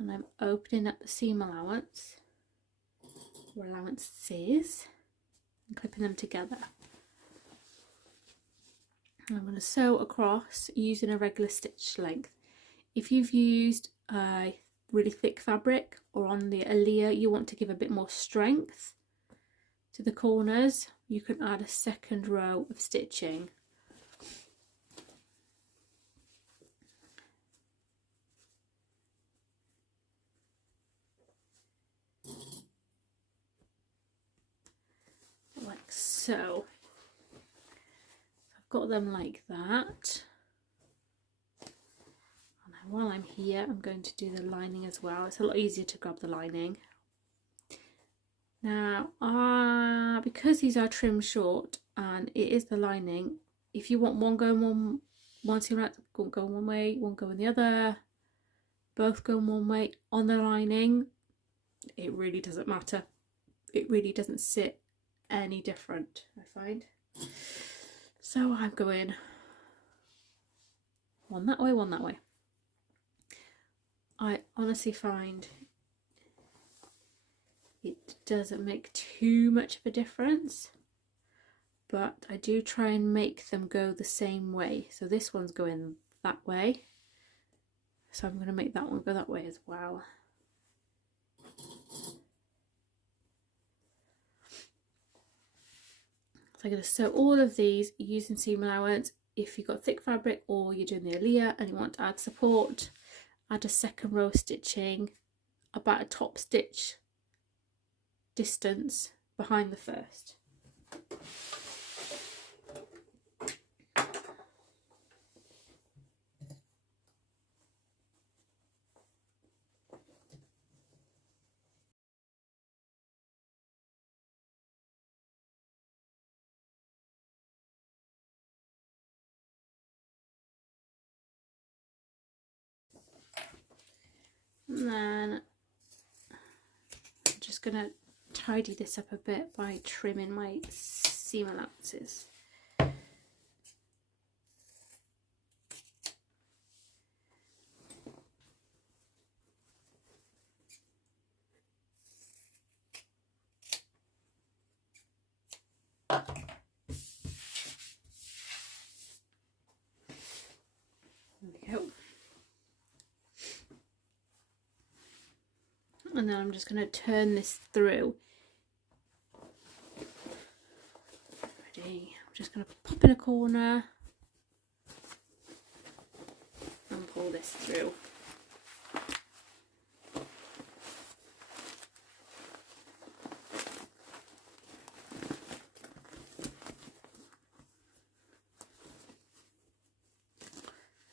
And I'm opening up the seam allowance, or allowances, and clipping them together. And I'm going to sew across using a regular stitch length. If you've used a really thick fabric, or on the Aelia you want to give a bit more strength to the corners, you can add a second row of stitching. Like so. I've got them like that. And while I'm here, I'm going to do the lining as well. It's a lot easier to grab the lining. Now, because these are trimmed short and it is the lining, if you want one going one seam allowance go one way, one going the other, both going one way on the lining, it really doesn't matter. It really doesn't sit any different, I find. So I'm going one that way, one that way. I honestly find it doesn't make too much of a difference, but I do try and make them go the same way. So this one's going that way, so I'm going to make that one go that way as well. So I'm going to sew all of these using seam allowance. If you've got thick fabric or you're doing the Aelia and you want to add support, add a second row of stitching about a top stitch distance behind the first. And then I'm just going to tidy this up a bit by trimming my seam allowances. There we go. And then I'm just going to turn this through. Ready? I'm just going to pop in a corner and pull this through.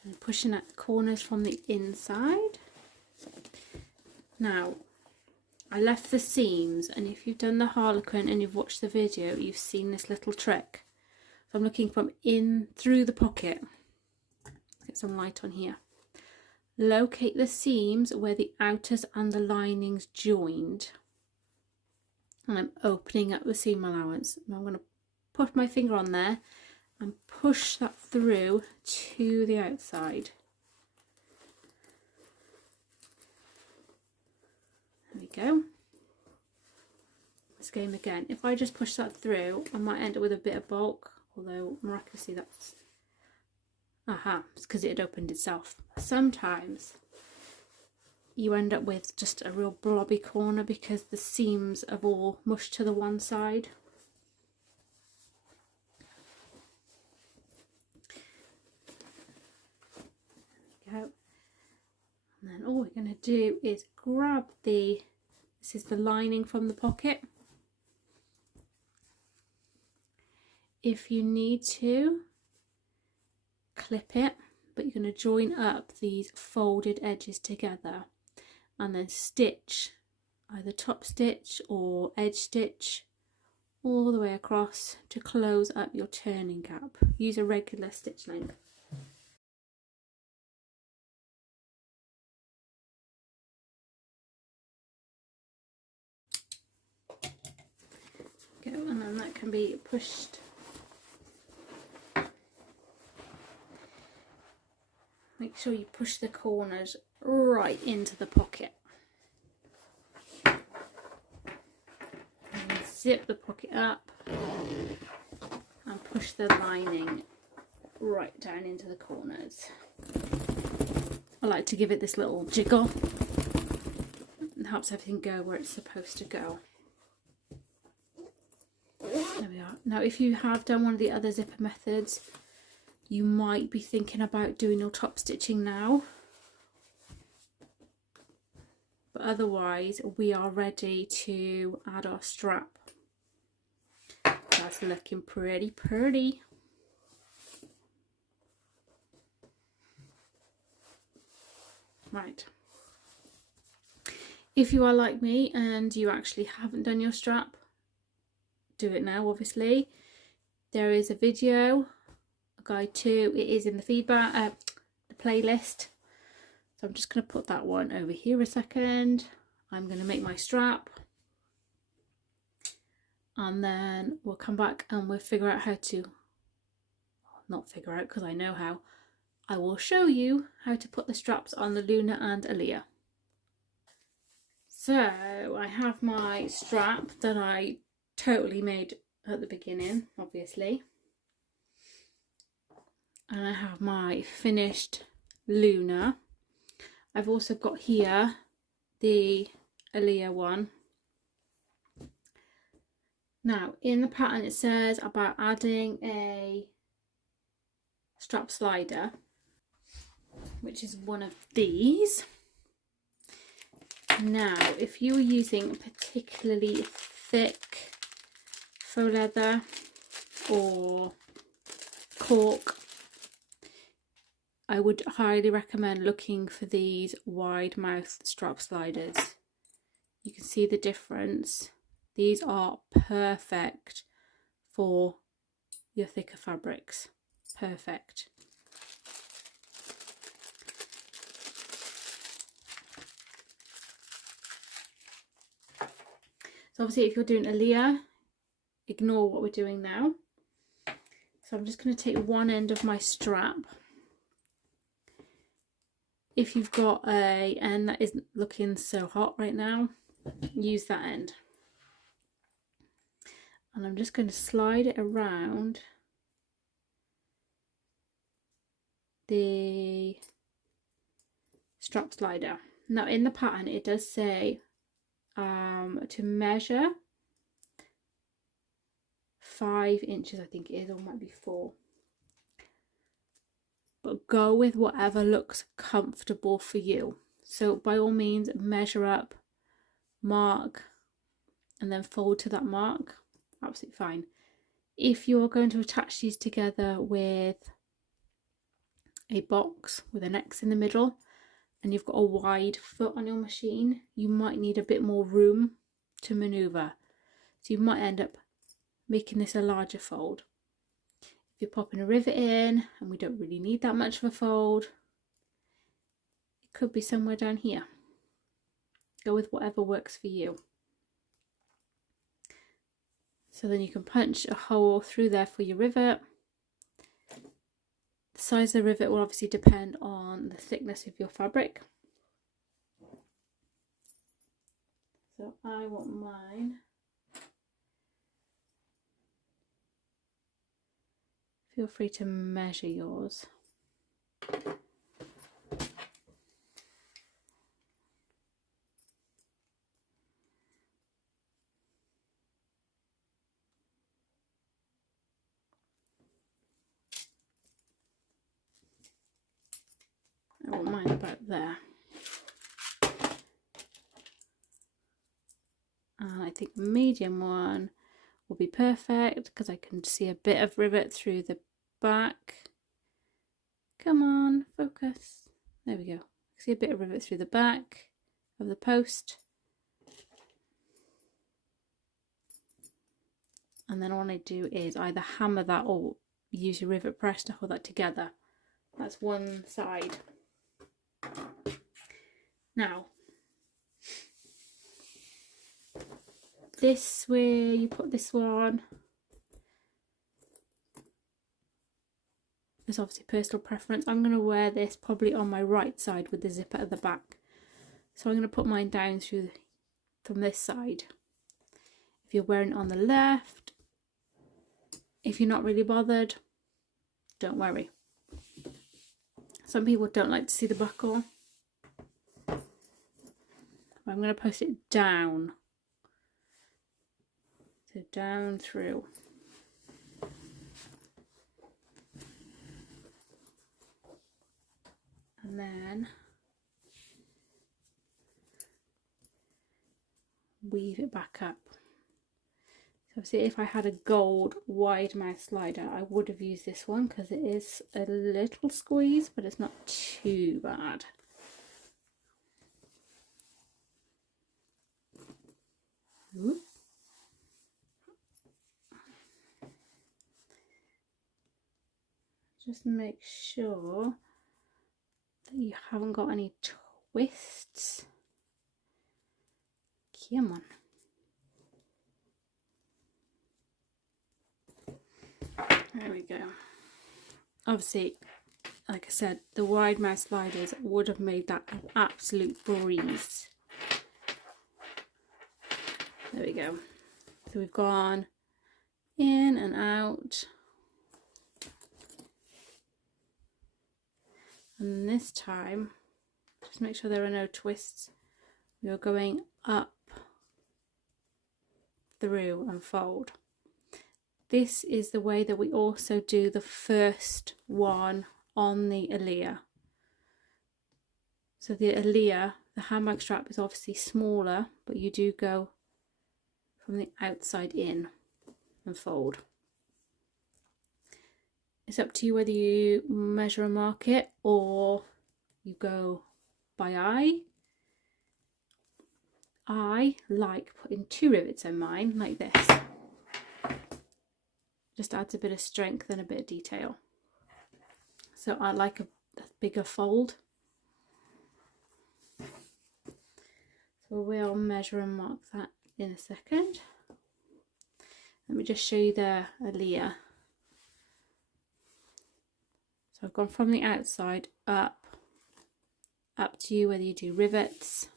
And pushing at the corners from the inside. Now, I left the seams, and if you've done the harlequin and you've watched the video, you've seen this little trick. So I'm looking from in through the pocket. Get some light on here. Locate the seams where the outers and the linings joined. And I'm opening up the seam allowance. And I'm going to put my finger on there and push that through to the outside. There we go. This game again. If I just push that through, I might end up with a bit of bulk, although miraculously that's... Aha, it's because it had opened itself. Sometimes you end up with just a real blobby corner because the seams have all mushed to the one side. There we go. And then all we're going to do is grab this is the lining from the pocket. If you need to, clip it, but you're going to join up these folded edges together and then stitch either top stitch or edge stitch all the way across to close up your turning gap. Use a regular stitch length. Go, and then that can be pushed. Make sure you push the corners right into the pocket. And zip the pocket up and push the lining right down into the corners. I like to give it this little jiggle. It helps everything go where it's supposed to go. There we are. Now if you have done one of the other zipper methods, you might be thinking about doing your top stitching now, but otherwise we are ready to add our strap. That's looking pretty. Right, if you are like me and you actually haven't done your strap, do it now. Obviously there is a video, guide to it is in the feedback, the playlist. So I'm just going to put that one over here a second. I'm going to make my strap and then we'll come back and we'll figure out how to, not figure out because I know how, I will show you how to put the straps on the Luna and Aelia. So I have my strap that I totally made at the beginning, obviously. And I have my finished Luna. I've also got here the Aelia one. Now in the pattern it says about adding a strap slider, which is one of these. Now if you were using particularly thick faux leather or cork, I would highly recommend looking for these wide mouth strap sliders. You can see the difference. These are perfect for your thicker fabrics. Perfect. So obviously if you're doing Aelia, ignore what we're doing now. So I'm just going to take one end of my strap. If you've got a end that isn't looking so hot right now, use that end. And I'm just going to slide it around the strap slider. Now in the pattern it does say to measure 5 inches, I think it is, or it might be 4. But go with whatever looks comfortable for you. So by all means, measure up, mark, and then fold to that mark. Absolutely fine. If you're going to attach these together with a box with an X in the middle, and you've got a wide foot on your machine, you might need a bit more room to maneuver. So you might end up making this a larger fold. If you're popping a rivet in and we don't really need that much of a fold, it could be somewhere down here. Go with whatever works for you. So then you can punch a hole through there for your rivet. The size of the rivet will obviously depend on the thickness of your fabric. So I want mine, feel free to measure yours. I want mine about there. And I think the medium one will be perfect because I can see a bit of rivet through the back. Come on, focus. There we go. See a bit of rivet through the back of the post. And then all I do is either hammer that or use your rivet press to hold that together. That's one side. Now, this where you put this one is obviously personal preference. I'm going to wear this probably on my right side with the zipper at the back. So I'm going to put mine down through from this side. If you're wearing it on the left, if you're not really bothered, don't worry. Some people don't like to see the buckle. I'm going to post it down. So down through. And then weave it back up. So obviously if I had a gold wide mouth slider, I would have used this one because it is a little squeeze, but it's not too bad. Ooh. Just make sure that you haven't got any twists. Come on. There we go. Obviously, like I said, the wide mouth sliders would have made that an absolute breeze. There we go. So we've gone in and out. And this time, just make sure there are no twists. We are going up, through and fold. This is the way that we also do the first one on the Aelia. So the Aelia, the handbag strap is obviously smaller, but you do go from the outside in and fold. It's up to you whether you measure and mark it or you go by eye. I like putting 2 rivets in mine, like this. Just adds a bit of strength and a bit of detail. So I like a bigger fold. So we'll measure and mark that in a second. Let me just show you the Aelia. So I've gone from the outside up to you whether you do rivets.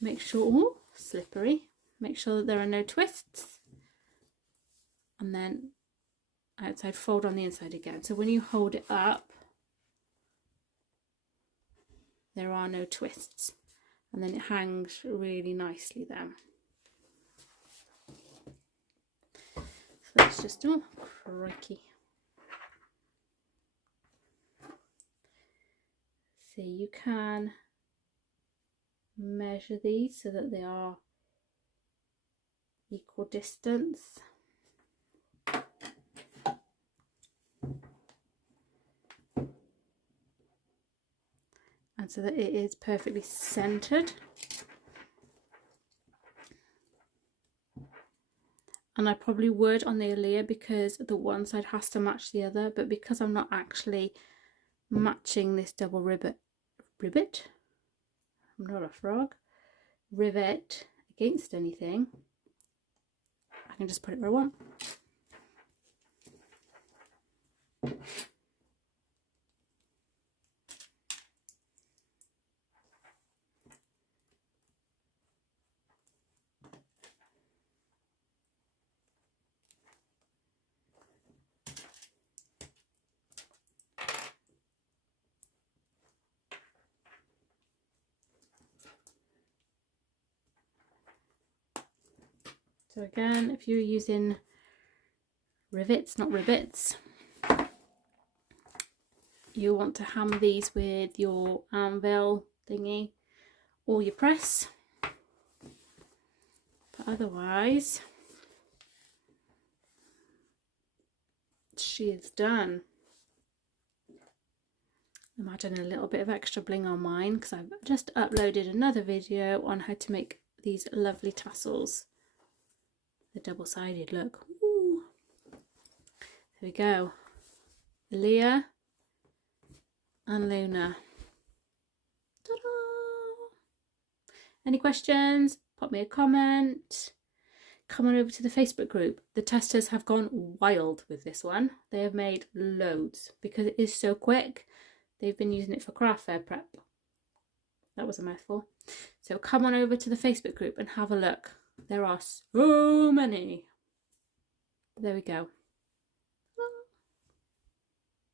Make sure, ooh, slippery, make sure that there are no twists. And then outside fold on the inside again. So when you hold it up, there are no twists, and then it hangs really nicely then. So let's just, oh crikey. See, you can measure these so that they are equal distance. And so that it is perfectly centered. And I probably would on the Aelia because the one side has to match the other, but because I'm not actually matching this double rivet, I'm not a frog, rivet against anything, I can just put it where I want. So again, if you're using rivets, not rivets, you want to hammer these with your anvil thingy or your press, but otherwise she is done. I'm adding a little bit of extra bling on mine because I've just uploaded another video on how to make these lovely tassels. The double-sided look. Ooh. There we go. Aelia and Luna. Ta-da! Any questions? Pop me a comment. Come on over to the Facebook group. The testers have gone wild with this one. They have made loads because it is so quick. They've been using it for craft fair prep. That was a mouthful. So come on over to the Facebook group and have a look. There are so many. There we go.